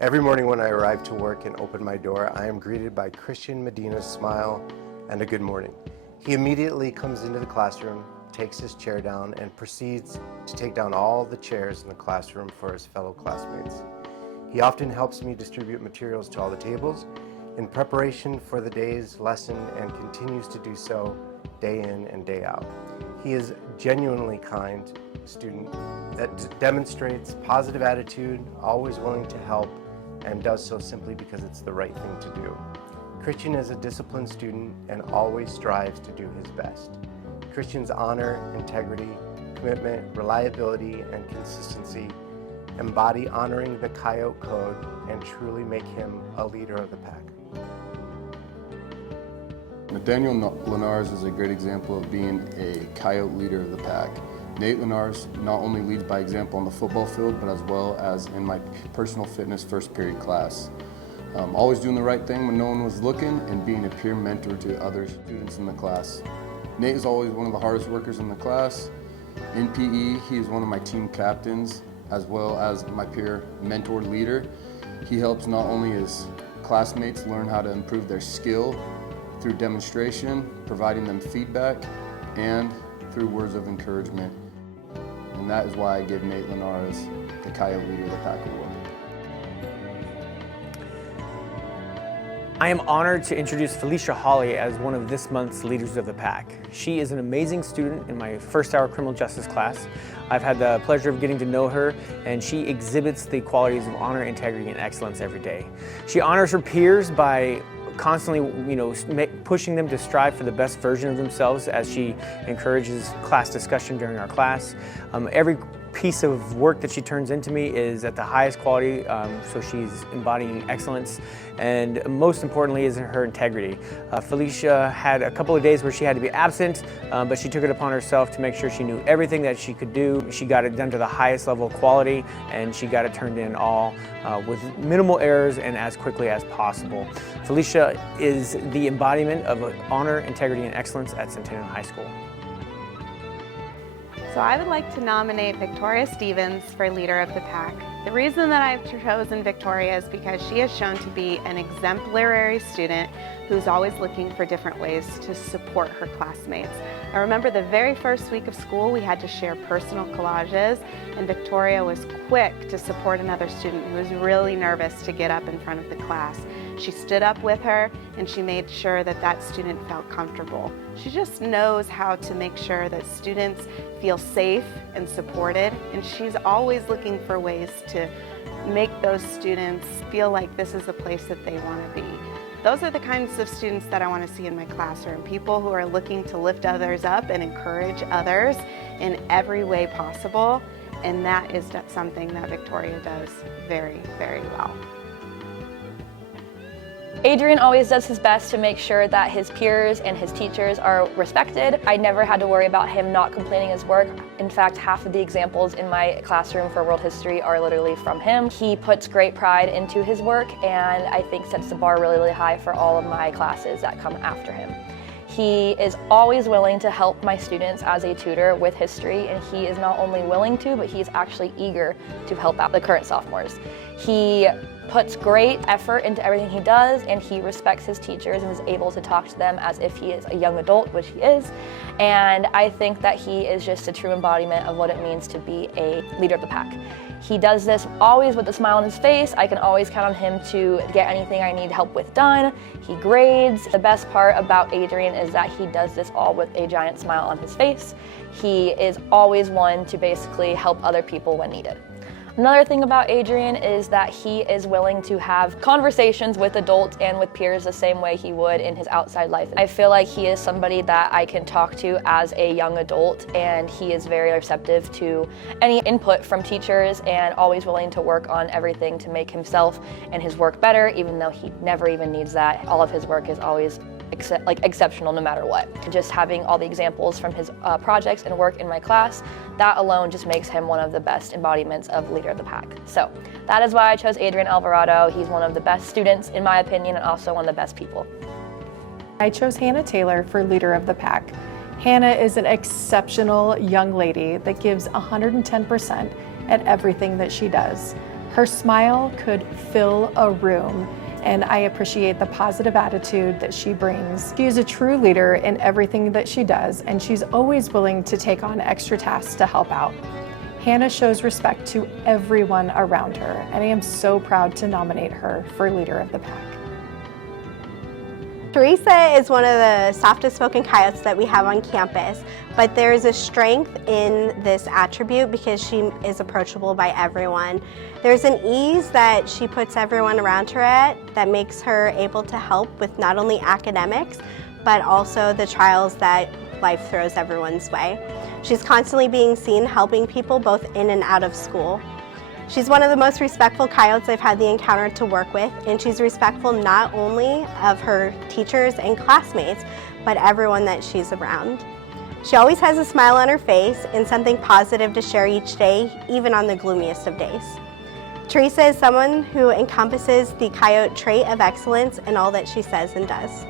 Every morning when I arrive to work and open my door, I am greeted by Christian Medina's smile and a good morning. He immediately comes into the classroom, takes his chair down, and proceeds to take down all the chairs in the classroom for his fellow classmates. He often helps me distribute materials to all the tables in preparation for the day's lesson and continues to do so day in and day out. He is genuinely kind student that demonstrates positive attitude, always willing to help, and does so simply because it's the right thing to do. Christian is a disciplined student and always strives to do his best. Christian's honor, integrity, commitment, reliability, and consistency embody honoring the Coyote Code and truly make him a leader of the pack. Nathaniel Linares is a great example of being a Coyote leader of the pack. Nate Linares not only leads by example on the football field, but as well as in my personal fitness first period class. Always doing the right thing when no one was looking and being a peer mentor to other students in the class. Nate is always one of the hardest workers in the class. In PE, he is one of my team captains as well as my peer mentor leader. He helps not only his classmates learn how to improve their skill through demonstration, providing them feedback, and through words of encouragement. And that is why I give Nate Linares the Coyote Leader of the Pack Award. I am honored to introduce Felicia Hawley as one of this month's Leaders of the Pack. She is an amazing student in my first hour criminal justice class. I've had the pleasure of getting to know her, and she exhibits the qualities of honor, integrity, and excellence every day. She honors her peers by constantly, pushing them to strive for the best version of themselves as she encourages class discussion during our class. Every piece of work that she turns into me is at the highest quality, so she's embodying excellence, and most importantly is her integrity. Felicia had a couple of days where she had to be absent, but she took it upon herself to make sure she knew everything that she could do. She got it done to the highest level of quality, and she got it turned in all with minimal errors and as quickly as possible. Felicia is the embodiment of honor, integrity, and excellence at Centennial High School. So I would like to nominate Victoria Stevens for Leader of the Pack. The reason that I've chosen Victoria is because she has shown to be an exemplary student who's always looking for different ways to support her classmates. I remember the very first week of school we had to share personal collages, and Victoria was quick to support another student who was really nervous to get up in front of the class. She stood up with her and she made sure that that student felt comfortable. She just knows how to make sure that students feel safe and supported, and she's always looking for ways to make those students feel like this is a place that they want to be. Those are the kinds of students that I want to see in my classroom, people who are looking to lift others up and encourage others in every way possible, and that is something that Victoria does very, very well. Adrian always does his best to make sure that his peers and his teachers are respected. I never had to worry about him not completing his work. In fact, half of the examples in my classroom for world history are literally from him. He puts great pride into his work, and I think sets the bar really, really high for all of my classes that come after him. He is always willing to help my students as a tutor with history, and he is not only willing to, but he's actually eager to help out the current sophomores. He puts great effort into everything he does, and he respects his teachers and is able to talk to them as if he is a young adult, which he is. And I think that he is just a true embodiment of what it means to be a leader of the pack. He does this always with a smile on his face. I can always count on him to get anything I need help with done. He grades. The best part about Adrian is that he does this all with a giant smile on his face. He is always one to basically help other people when needed. Another thing about Adrian is that he is willing to have conversations with adults and with peers the same way he would in his outside life. I feel like he is somebody that I can talk to as a young adult, and he is very receptive to any input from teachers and always willing to work on everything to make himself and his work better, even though he never even needs that. All of his work is always exceptional no matter what. Just having all the examples from his projects and work in my class, that alone just makes him one of the best embodiments of leader of the pack. So that is why I chose Adrian Alvarado. He's one of the best students in my opinion, and also one of the best people. I chose Hana Taylor for leader of the pack. Hana is an exceptional young lady that gives 110% at everything that she does. Her smile could fill a room, and I appreciate the positive attitude that she brings. She is a true leader in everything that she does, and she's always willing to take on extra tasks to help out. Hana shows respect to everyone around her, and I am so proud to nominate her for Leader of the Pack. Teresa is one of the softest spoken coyotes that we have on campus, but there is a strength in this attribute because she is approachable by everyone. There's an ease that she puts everyone around her at that makes her able to help with not only academics, but also the trials that life throws everyone's way. She's constantly being seen helping people both in and out of school. She's one of the most respectful coyotes I've had the encounter to work with, and she's respectful not only of her teachers and classmates, but everyone that she's around. She always has a smile on her face and something positive to share each day, even on the gloomiest of days. Teresa is someone who encompasses the coyote trait of excellence in all that she says and does.